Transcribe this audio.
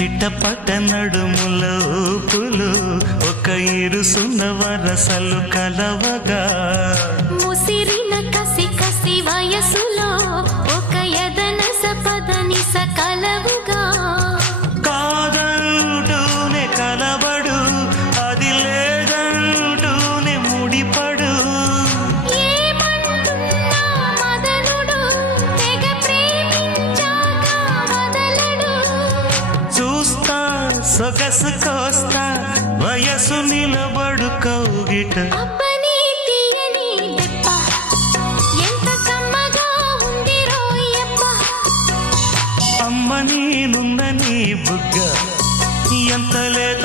చిట్టపట్ట నడుముల ఊపులు ఒక ఇరుసున్న వరసలు కలవగా ముసిరిన కసి కసి వయసులో ఒక యదన సపదని సకలవుగా కాదంటూనే కలబడు అది లేదంటూనే ముడిపడు ఏమంటున్నా మదనుడు తెగ ప్రేమించాక వదలడు చూస్తా సొగసు కోస్తా వయసు నిలబడు కౌగిట అబ్బని తీయని దెబ్బ ఎంత కమ్మగా ఉంది రోయప్ప అమ్మ నేనున్న నీ బుగ్గ ఎంత లేత